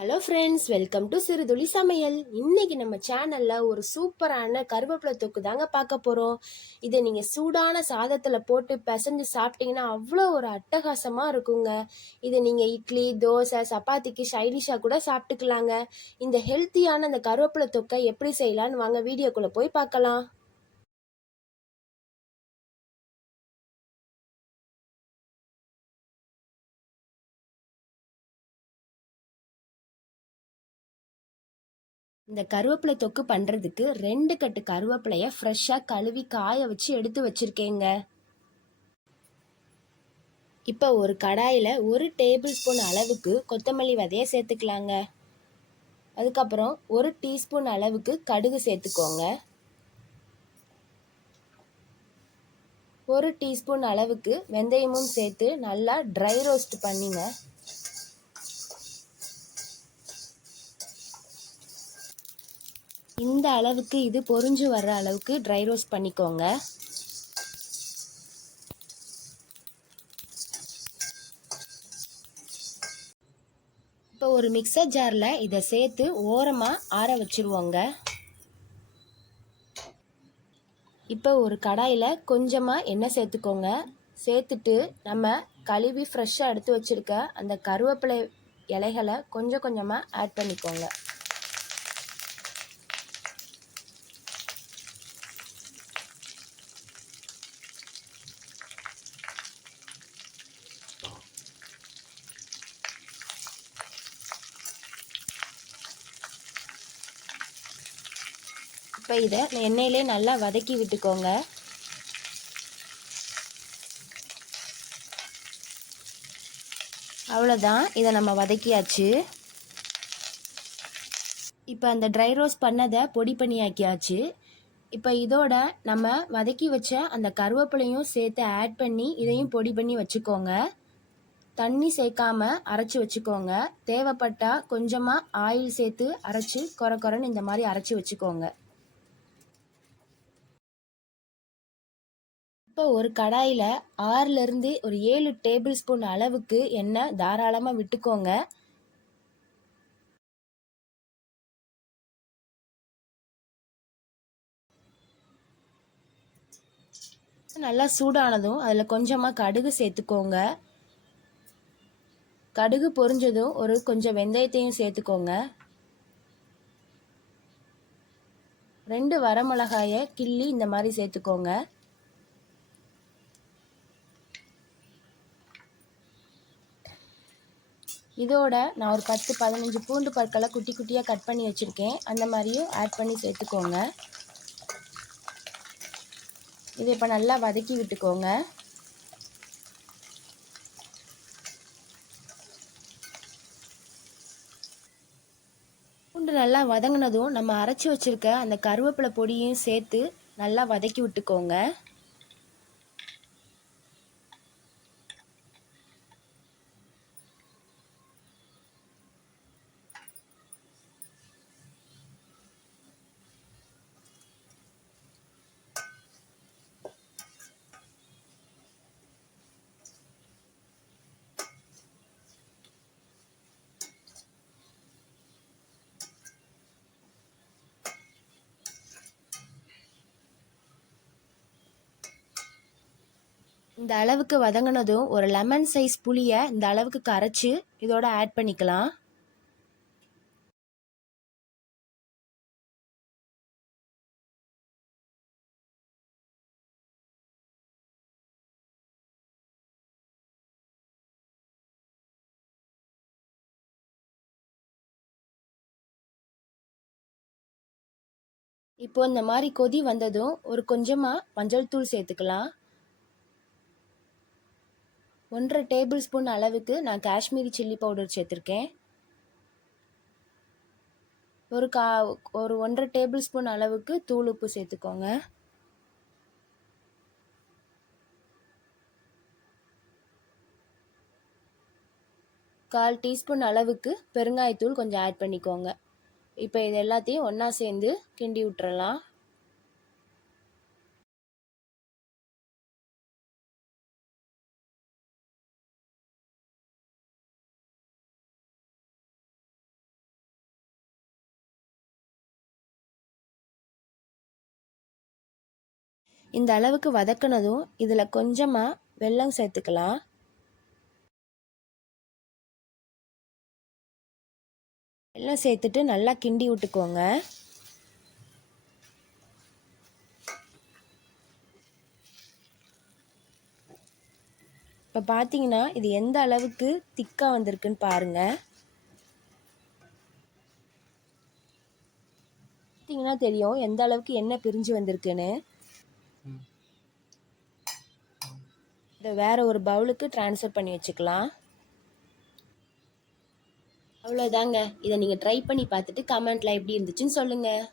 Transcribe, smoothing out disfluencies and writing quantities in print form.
Hello friends, welcome to சிறுதுளி சமையல். இன்னைக்கு நம்ம சேனல்ல ஒரு சூப்பரான கருவேப்பிலை தொக்கு தாங்க பார்க்க போறோம். இதை நீங்க சூடான சாதத்துல போட்டு பிசைஞ்சு சாப்பிட்டீங்கன்னா அவ்வளோ ஒரு அட்டகாசமா இருக்குங்க. இதை நீங்க இட்லி, தோசை, சப்பாத்திக்கு சைடிஷா கூட சாப்பிட்டுக்கலாங்க. இந்த ஹெல்த்தியான இந்த கருவேப்பிலை தொக்கை எப்படி செய்யலான்னு வாங்க வீடியோக்குள்ள போய் பார்க்கலாம். இந்த கருவேப்பிலை தொக்கு பண்ணுறதுக்கு 2 கட்டு கருவேப்பிலையை ஃப்ரெஷ்ஷாக கழுவி காய வச்சு எடுத்து வச்சுருக்கேங்க. இப்போ ஒரு கடாயில் 1 டேபிள் ஸ்பூன் அளவுக்கு கொத்தமல்லி விதையை சேர்த்துக்கலாங்க. அதுக்கப்புறம் 1 டீஸ்பூன் அளவுக்கு கடுகு சேர்த்துக்கோங்க. 1 டீஸ்பூன் அளவுக்கு வெந்தயமும் சேர்த்து நல்லா ட்ரை ரோஸ்ட் பண்ணிங்க. இந்த அளவுக்கு இது பொரிஞ்சு வர்ற அளவுக்கு ட்ரை ரோஸ்ட் பண்ணிக்கோங்க. இப்போ ஒரு மிக்சர் ஜாரில் இதை சேர்த்து ஓரமாக ஆற வச்சுருவோங்க. இப்போ ஒரு கடாயில் கொஞ்சமாக எண்ணெய் சேர்த்துக்கோங்க. சேர்த்துட்டு நம்ம கழுவி ஃப்ரெஷ்ஷாக எடுத்து வச்சுருக்க அந்த கருவேப்பிலை இலைகளை கொஞ்சம் கொஞ்சமாக ஆட் பண்ணிக்கோங்க. இப்போ இதை எண்ணெயிலே நல்லா வதக்கி விட்டுக்கோங்க. அவ்வளோதான், இதை நம்ம வதக்கியாச்சு. இப்போ அந்த ட்ரை ரோஸ்ட் பண்ணதை பொடி பண்ணியாக்கியாச்சு. இப்போ இதோட நம்ம வதக்கி வச்ச அந்த கருவேப்பிலையும் சேர்த்து ஆட் பண்ணி இதையும் பொடி பண்ணி வச்சுக்கோங்க. தண்ணி சேர்க்காம அரைச்சி வச்சுக்கோங்க. தேவைப்பட்டா கொஞ்சமாக ஆயில் சேர்த்து அரைச்சி கொரன்னு இந்த மாதிரி அரைச்சி வச்சுக்கோங்க. இப்போ ஒரு கடாயில் 6லேருந்து ஒரு 7 டேபிள் ஸ்பூன் அளவுக்கு எண்ணெய் தாராளமாக விட்டுக்கோங்க. நல்லா சூடானதும் அதில் கொஞ்சமாக கடுகு சேர்த்துக்கோங்க. கடுகு பொரிஞ்சதும் கொஞ்சம் வெந்தயத்தையும் சேர்த்துக்கோங்க. 2 வரமிளகாயை கிள்ளி இந்த மாதிரி சேர்த்துக்கோங்க. இதோட நான் ஒரு 10-15 பூண்டு பற்களை குட்டி குட்டியாக கட் பண்ணி வச்சுருக்கேன். அந்த மாதிரியும் ஆட் பண்ணி சேர்த்துக்கோங்க. இதை இப்போ நல்லா வதக்கி விட்டுக்கோங்க. பூண்டு நல்லா வதங்கினதும் நம்ம அரைச்சி வச்சுருக்க அந்த கருவேப்பிலை பொடியும் சேர்த்து நல்லா வதக்கி விட்டுக்கோங்க. இந்த அளவுக்கு வதங்கினதும் ஒரு லெமன் சைஸ் புளியை இந்த அளவுக்கு கரைச்சி இதோட ஆட் பண்ணிக்கலாம். இப்போ இந்த மாதிரி கொதி வந்ததும் கொஞ்சமாக மஞ்சள் தூள் சேர்த்துக்கலாம். 1 டேபிள் ஸ்பூன் அளவுக்கு நான் காஷ்மீரி சில்லி பவுடர் சேர்த்துருக்கேன். ஒரு 1 டேபிள் ஸ்பூன் அளவுக்கு தூள் உப்பு சேர்த்துக்கோங்க. கால் டீஸ்பூன் அளவுக்கு பெருங்காயத்தூள் கொஞ்சம் ஆட் பண்ணிக்கோங்க. இப்போ இது எல்லாத்தையும் ஒன்றா சேர்ந்து கிண்டி விட்டுறலாம். இந்த அளவுக்கு வதக்குனதும் இதில் கொஞ்சமாக வெல்லம் சேர்த்துக்கலாம். வெல்லம் சேர்த்துட்டு நல்லா கிண்டி விட்டுக்கோங்க. இப்போ பார்த்தீங்கன்னா இது எந்த அளவுக்கு திக்காக வந்திருக்குன்னு பாருங்கள். பார்த்தீங்கன்னா தெரியும் எந்த அளவுக்கு எண்ணெய் பிரிஞ்சு வந்திருக்குன்னு. இதை வேற ஒரு பவுலுக்கு ட்ரான்ஸ்ஃபர் பண்ணி வச்சுக்கலாம். அவ்வளோதாங்க. இதை நீங்கள் ட்ரை பண்ணி பார்த்துட்டு கமெண்ட்டில் எப்படி இருந்துச்சுன்னு சொல்லுங்கள்.